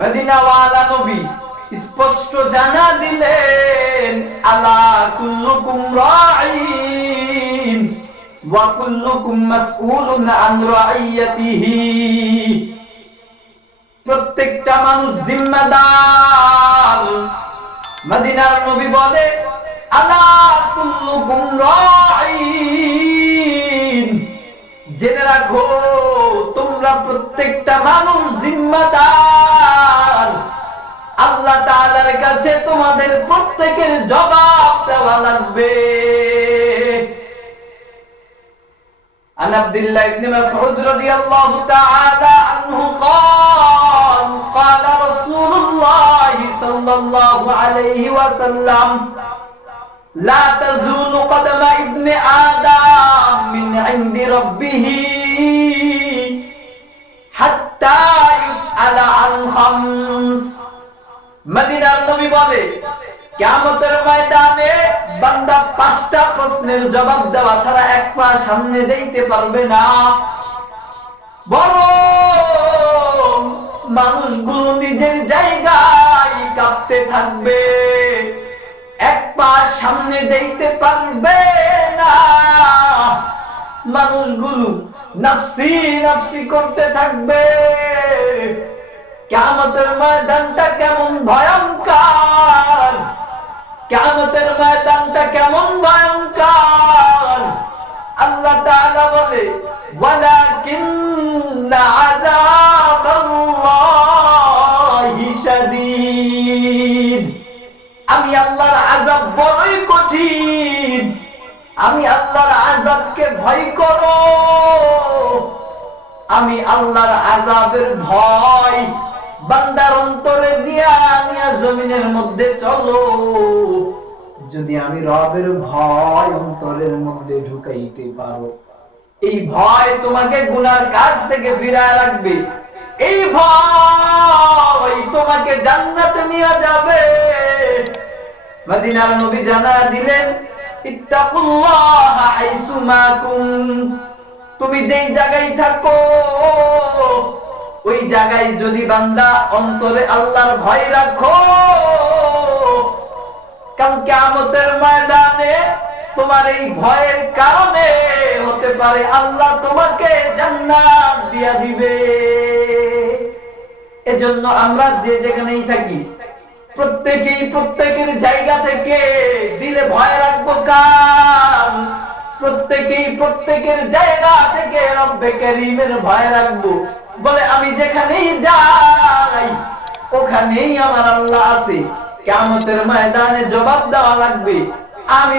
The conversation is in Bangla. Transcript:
মদিনাওয়ালা নবী স্পষ্ট জানা দিলেন, আলা কুল্লুকুম রাঈন ওয়া কুল্লুকুম মাসউলুন আন রাইয়াতিহি। প্রত্যেকটা মানুষ জিম্মাদার। মদিনার নবী বলে, আলা কুল্লুকুম রাঈন, জেনে রাখো তোমরা প্রত্যেকটা মানুষ জিম্মাদার। আল্লাহ তাআলার কাছে তোমাদের প্রত্যেকের জবাব দেওয়া লাগবে। عن عبد الله بن مسعود رضي الله تعالى عنه قال قال رسول الله صلى الله عليه وسلم لا تزول قدم ابن آدم من عند ربه حتى يسأل عن خمس। মদিনার নবী বলে, কিয়ামতের ময়দানে বান্দা 5টা প্রশ্নের জবাব দেওয়া ছাড়া এক পা সামনে যাইতে পারবে না। বরং মানুষগুলো নিজের জায়গায় কাঁপতে থাকবে, এক পা সামনে যাইতে পারবে না। মানুষগুলো নফসি নফসি করতে থাকবে। কিয়ামতের ময়দানটা কেমন ভয়ঙ্কর, কিয়ামতের ময়দানটা কেমন ভয়ঙ্কর। আল্লাহ তাআলা বলে, ওয়ালাকিন্না আযাবাল্লাহি শাদীদ। আমি আল্লাহর আযাব বড়ই কঠিন। আমি আল্লাহর আযাবকে ভয় করো। আমি আল্লাহর আযাবের ভয় বান্দার অন্তরে নিয়া জমিনের মধ্যে চলো। যদি আমি রবের ভয় অন্তরের মধ্যে ঢুকাইতে পারো, এই ভয় তোমাকে গুনার কাজ থেকে ফিরায় রাখবে। এই ভয় তোমাকে জান্নাতে নিয়ে যাবে। মদিনার নবী জানা দিলেন, ইত্তাকুল্লাহ হাইসুমা কুনত। তুমি যেই জায়গায় থাকো, ওই জায়গায় যদি বান্দা অন্তরে আল্লাহর ভয় রাখো, কাল কিয়ামতের ময়দানে তোমার এই ভয়ের কারণে হতে পারে আল্লাহ তোমাকে জান্নাত দিয়া দিবে। এজন্য আমরা যে যেখানেই থাকি প্রত্যেকেই প্রত্যেকের জায়গা থেকে দিলে ভয় রাখবো কার? প্রত্যেকেই প্রত্যেকের জায়গা থেকে রব্বে কারীমের ভয় রাখবো। বলে, আমি যেখানেই যাই ওখানেই আমার আল্লাহ আছে। কিয়ামতের ময়দানে জবাব দেওয়া লাগবে। আমি